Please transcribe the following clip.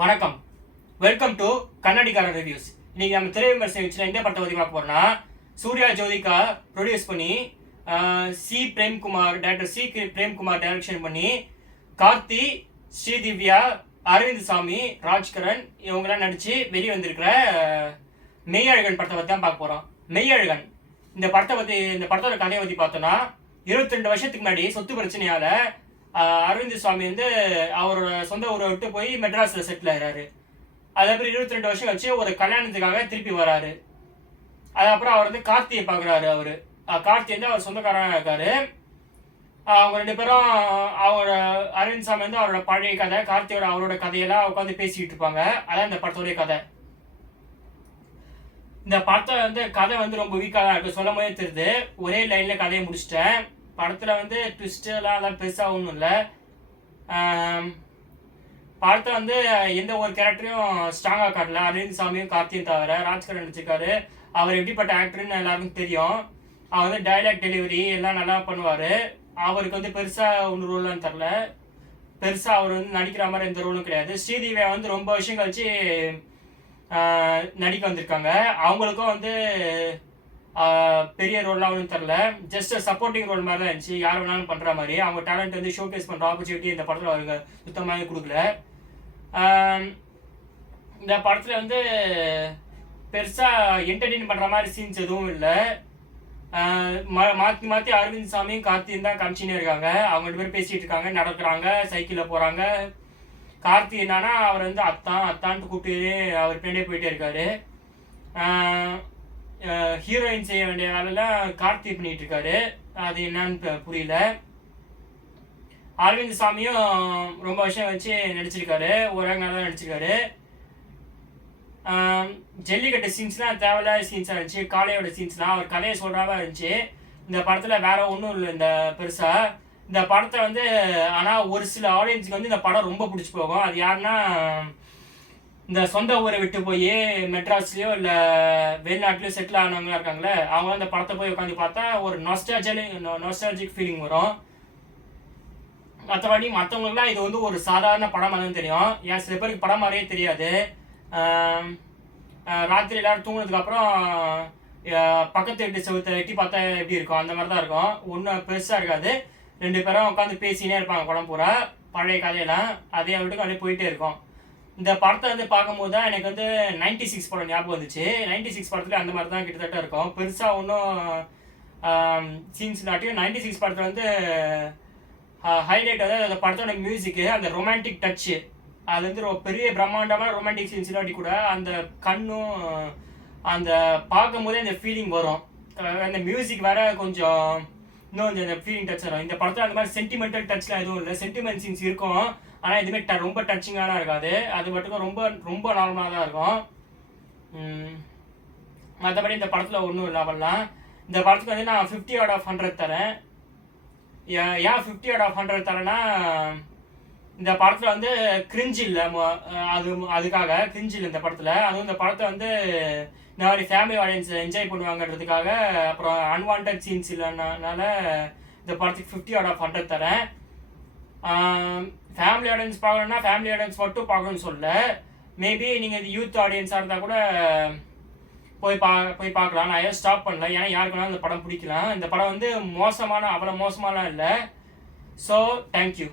வணக்கம், welcome to கண்ணாடிக்காரன் reviews. இன்னைக்கு நம்ம திரை விமர்சனம் வச்சுனா எந்த படத்தை பற்றி பார்க்க போறோம்னா, சூர்யா ஜோதிகா ப்ரொடியூஸ் பண்ணி டேரக்டர் சி பிரேம்குமார் டைரக்ஷன் பண்ணி கார்த்தி, ஸ்ரீதிவ்யா, அரவிந்த் சாமி, ராஜ்கரன் இவங்கெல்லாம் நடிச்சு வெளியே வந்திருக்கிற மெய்யழகன் படத்தை பற்றி தான் பார்க்க போகிறோம். மெய்யழகன் இந்த படத்தோட கதையை பற்றி பார்த்தோன்னா, 22 வருஷத்துக்கு முன்னாடி சொத்து பிரச்சனையால அரவிந்த் சுவாமி வந்து அவரோட சொந்த ஊரை விட்டு போய் மெட்ராஸில் செட்டில் ஆகிறாரு. அதுக்கப்புறம் 22 வருஷம் கழிச்சு ஒரு கல்யாணத்துக்காக திருப்பி வராரு. அதுக்கப்புறம் அவர் வந்து கார்த்தியை பார்க்குறாரு. கார்த்தி வந்து அவர் சொந்தக்காரனாக இருக்காரு. அவங்க ரெண்டு பேரும் அரவிந்த் சாமி வந்து அவரோட பழைய கதை, கார்த்தியோட அவரோட கதையெல்லாம் உட்காந்து பேசிக்கிட்டு இருப்பாங்க. அதான் இந்த படத்தோடைய கதை. இந்த படத்தை வந்து கதை வந்து ரொம்ப வீக்காக தான் இருக்குது, சொல்லும் போதே தெரியுது. ஒரே லைனில் கதையை முடிச்சிட்டேன். படத்தில் வந்து ட்விஸ்டெல்லாம் அதெல்லாம் பெருசாக ஒன்றும் இல்லை. படத்தை வந்து எந்த ஒரு கேரக்டரையும் ஸ்ட்ராங்காக காட்டல. அரவிந்த் சாமியும் கார்த்தியும் தவிர ராஜ்கரன் நடிச்சிருக்காரு. அவர் எப்படிப்பட்ட ஆக்டர்னு எல்லாருக்கும் தெரியும். அவர் வந்து டைலாக் டெலிவரி எல்லாம் நல்லா பண்ணுவார். அவருக்கு வந்து பெருசாக ஒன்று ரோல்லாம் தரல. பெருசாக அவர் வந்து நடிக்கிற மாதிரி எந்த ரோலும் கிடையாது. ஸ்ரீதிவ்யா வந்து ரொம்ப வருஷம் கழிச்சு நடிக்க வந்திருக்காங்க. அவங்களுக்கும் வந்து பெரிய ரோல்லாம் ஒன்றும் தரல. ஜஸ்ட் சப்போர்ட்டிங் ரோல் மாதிரி தான் இருந்துச்சு. யார் வேணாலும் பண்ணுற மாதிரி. அவங்க டேலண்ட் வந்து ஷோகேஸ் பண்ணுற ஆப்பர்ச்சுனிட்டி இந்த படத்தில் அவருக்கு சுத்தமாக கொடுக்கல. இந்த படத்தில் வந்து பெருசாக என்டர்டெயின் பண்ணுற மாதிரி சீன்ஸ் எதுவும் இல்லை. மாற்றி மாற்றி அரவிந்த் சாமியும் கார்த்தியும் தான் காமிச்சினே இருக்காங்க. அவங்க ரெண்டு பேரும் பேசிகிட்டு இருக்காங்க, நடக்கிறாங்க, சைக்கிளில் போகிறாங்க. கார்த்தி என்னன்னா அவர் வந்து அத்தான்ட்டு கூப்பிட்டு அவர் பின்னாடியே போயிட்டே இருக்காரு. ஹீரோயின் செய்ய வேண்டிய வேலையெல்லாம் கார்த்தி பண்ணிட்டு இருக்காரு. அது என்னன்னு புரியல. அரவிந்த் சாமியும் ரொம்ப வருஷம் வச்சு நடிச்சிருக்காரு. ஒரே நாள் தான் நடிச்சிருக்காரு. ஜல்லிக்கட்டு சீன்ஸ்லாம் தேவையில்லாத சீன்ஸாக இருந்துச்சு. காளையோட சீன்ஸ்லாம் அவர் கதையை சொல்கிறாவா இருந்துச்சு. இந்த படத்தில் வேற ஒன்றும் இல்லை. இந்த பெருசாக இந்த படத்தை வந்து ஆனால் ஒரு சில ஆடியன்ஸுக்கு வந்து இந்த படம் ரொம்ப பிடிச்சி போகும். அது யாருன்னா, இந்த சொந்த ஊரை விட்டு போய் மெட்ராஸ்லேயோ இல்லை வெளிநாட்டிலையோ செட்டில் ஆனவங்களா இருக்காங்களே, அவங்க இந்த படத்தை போய் உட்காந்து பார்த்தா ஒரு நாஸ்டாலஜிக் ஃபீலிங் வரும். மற்றபடி மற்றவங்களுக்குலாம் இது வந்து ஒரு சாதாரண படம் மாதிரி தெரியும். ஏன் சில பேருக்கு படம் மாதிரியே தெரியாது. ராத்திரி எல்லாரும் தூங்கினதுக்கப்புறம் பக்கத்து வீட்டு செவத்தை எட்டி பார்த்தா எப்படி இருக்கும், அந்த மாதிரி தான் இருக்கும். ஒன்றும் பெருசாக இருக்காது. ரெண்டு பேரும் உட்காந்து பேசினே இருப்பாங்க படம் பூரா, பழைய கதையெல்லாம். அதே விட்டுக்கு அப்படியே போயிட்டே இருக்கும். இந்த படத்தை வந்து பார்க்கும்போது தான் எனக்கு வந்து 96 படம் ஞாபகம் வந்துச்சு. 96 படத்துல அந்த மாதிரி தான் கிட்டத்தட்ட இருக்கும். பெருசாக ஒன்றும் சீன்ஸ் நாட்டியும் 96 படத்தில் வந்து ஹைலைட் வந்து அந்த படத்தோட மியூசிக்கு, அந்த ரொமான்டிக் டச்சு, அது வந்து ரொம்ப பெரிய பிரம்மாண்டமான ரொமான்டிக் சீன்ஸ் இல்லாட்டி கூட அந்த கண்ணும் அந்த பார்க்கும் போதே அந்த ஃபீலிங் வரும். அந்த மியூசிக் வேற கொஞ்சம் இன்னும் அந்த ஃபீலிங் டச் வரும். இந்த படத்தில் அந்த மாதிரி சென்டிமெண்டல் டச்லாம் எதுவும் இல்லை. சென்டிமெண்ட் சீன்ஸ் இருக்கும், ஆனால் எதுவுமே ரொம்ப டச்சிங்கான இருக்காது. அது மட்டும் ரொம்ப ரொம்ப நார்மலாக தான் இருக்கும். மற்றபடி இந்த படத்தில் ஒன்றும் இல்லை. பண்ணலாம். இந்த படத்துக்கு வந்து நான் 50 out of 100 தரேன். ஏன் 50 out of 100 தரேன்னா, இந்த படத்தில் வந்து கிரிஞ்ச் இல்லை. அதுக்காக கிரிஞ்ச் இல்லை இந்த படத்தில். அதுவும் இந்த படத்தை வந்து இந்த மாதிரி ஃபேமிலி ஆடியன்ஸ் என்ஜாய் பண்ணுவாங்கன்றதுக்காக, அப்புறம் அன்வான்ட் சீன்ஸ் இல்லைனால இந்த படத்துக்கு 50 out of 100 தரேன். ஃபேமிலி ஆடியன்ஸ் பார்க்கணுன்னா ஃபேமிலி ஆடியன்ஸ் மட்டும் பார்க்கணும்னு சொல்ல. மேபி நீங்கள் இது யூத் ஆடியன்ஸாக இருந்தால் கூட போய் பார்க்கலாம். நான் ஏன் ஸ்டாப் பண்ணல, ஏன்னா யாருக்கு வேணாலும் இந்த படம் பிடிக்கலாம். இந்த படம் வந்து அவ்வளோ மோசமாலாம் இல்லை. So thank you.